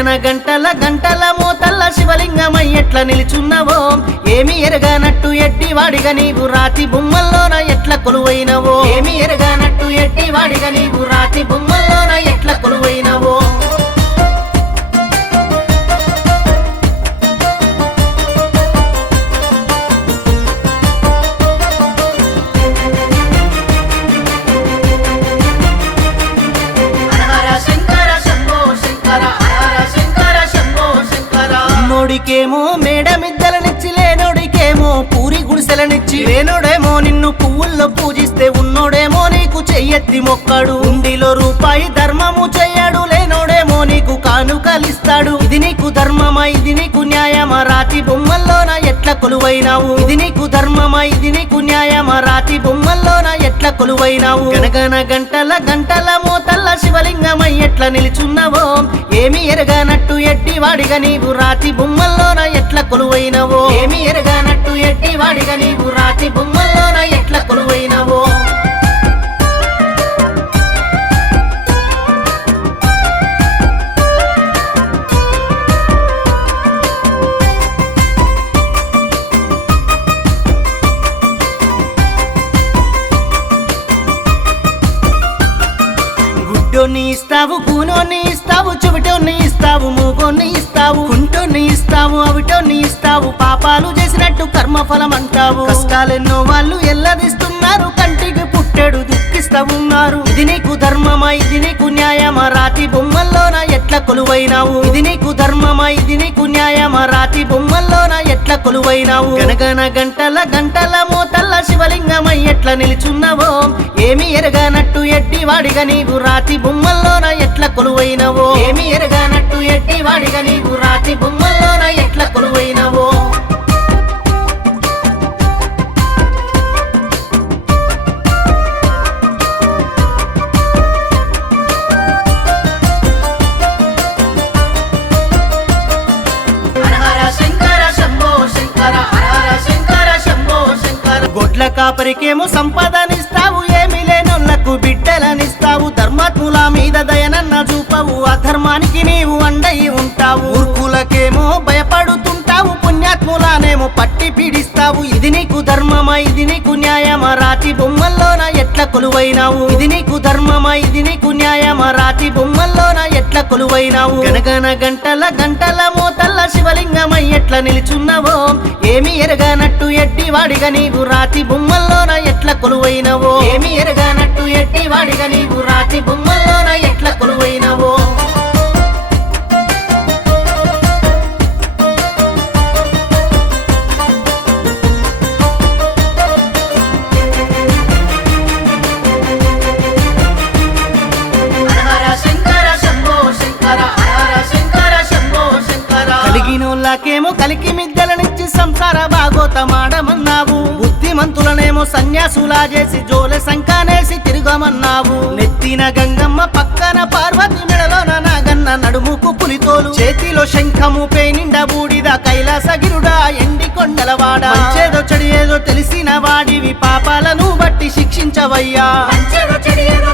గనగన గంటల గంటల మోతల్ల శివలింగమై ఎట్లా నిలుచున్నవో ఏమి ఎరగానట్టు ఎట్టివాడిగా నీవు రాతి బొమ్మల్లోన ఎట్లా కొలువైనవో ఏమి ఎరగానట్టు ఎట్టివాడిగా నీవు రాతి బొమ్మల్లోన ఎట్లా కొలువైనవో ఉన్నోడికేమో మేడమిద్దలనిచ్చి లేనోడికేమో పూరి గుడిసెలనిచ్చి లేనోడేమో నిన్ను పువ్వుల్లో పూజిస్తే ఉన్నోడేమో నీకు చెయ్యెత్తి మొక్కడు ఉండిలో రూపాయి ధర్మము చెయ్యడు లేనోడేమో నీకు కానుకలిస్తాడు ఇది నీకు ధర్మమా ఇది నీకు న్యాయమా రాతి బొమ్మల్లోన ఎట్లా కొలువైనావు ఇది నీకు ధర్మమా ఇది నీకు న్యాయమా రాతి బొమ్మల్లోన ఎట్లా కొలువైనావు గనగన గంటల గంటల మోతల్ల శివలింగమై ఎట్లా నిలుచున్నవో ఏమి ఎరగానట్టు ఎట్టివాడిగా నీవు రాతి బొమ్మల్లోన ఎట్లా కొలువైనవో ఏమి ఎరగానట్టు ఎట్టివాడిగా నీవు రాతి బొమ్మల్లోన ఎట్లా కొలువైనవో గుడ్డోన్ని ఇస్తావు కూనోన్ని ఇస్తావు చెవిటోన్ని ఇస్తావు మూగోన్ని ఇస్తావు కుంటోన్ని ఇస్తావు అవిటోన్ని ఇస్తావు పాపాలు చేసినట్టు కర్మఫలం అంటావు కష్టాలెన్నో వాళ్ళు ఎల్లదిస్తున్నారు కంటికి పుట్టెడు దుఃఖిస్తా ఉన్నారు ఇది నీకు ధర్మమా ఇది నీకు న్యాయమా రాతి బొమ్మల్లోన ఎట్లా కొలువైనావు ఇది నీకు ధర్మమా ఇది నీకు న్యాయమా రాతి బొమ్మల్లోన ఎట్లా కొలువైనావు గనగన గంటల గంటల మోతల్ల శివలింగమై ఎట్లా నిలుచున్నవో ఏమి ఎరగానట్టు ఎట్టివాడిగా నీవు రాతి బొమ్మల్లోన ఎట్లా కొలువైనవో ఏమి ఎరగానట్టు ఎట్టివాడిగా నీవు రాతి బొమ్మల్లోన ఎట్లా కొలువైనవో గొడ్ల కాపరికేమో సంపదనిస్తావు ఏమి లేనోళ్లకు బిడ్డలనిస్తావు ధర్మాత్ముల మీద దయనన్న చూపవు అధర్మానికి నీవు అండై ఉంటావు ఊర్కులకేమో భయపడుతుంటావు పుణ్యాత్ములనేమో పట్టి పీడిస్తావు ఇది నీకు ధర్మమా ఇది నీకు న్యాయమా రాతి బొమ్మల్లోన ఎట్లా కొలువైనావు ఇది నీకు ధర్మమా ఇది నీకు న్యాయమా రాతి బొమ్మల్లోన ఎట్లా కొలువైనావు గనగన గంటల గంటల మోతల్ల శివలింగమై ఎట్లా నిలుచున్నవో ఏమి ఎరగానట్టు ఎట్టివాడిగా నీవు రాతి బొమ్మల్లోన ఎట్లా కొలువైనవో ఏమి ఎరగానట్టు ఎట్టివాడిగా నీవు రాతి బొమ్మల్లోన ఎట్లా కొలువైనవో కలిగినోళ్ళకేమో కలికి మిద్దలనిచ్చి సంసార భాగోతమాడమన్నావు బుద్ధిమంతులనేమో సన్యాసులా చేసి జోలె సంకానేసి తిరగమన్నావు నెత్తిన గంగమ్మ పక్కన పార్వతి మెడలోన నాగన్న నడుముకు పులితోలు చేతిలో శంఖము పేనిండా బూడిద కైలాసగిరుడా ఎండి కొండలవాడ మంచేదో చెడు ఏదో తెలిసిన వాడివి పాపాలను బట్టి శిక్షించవయ్యా మంచేదో చెడు ఏదో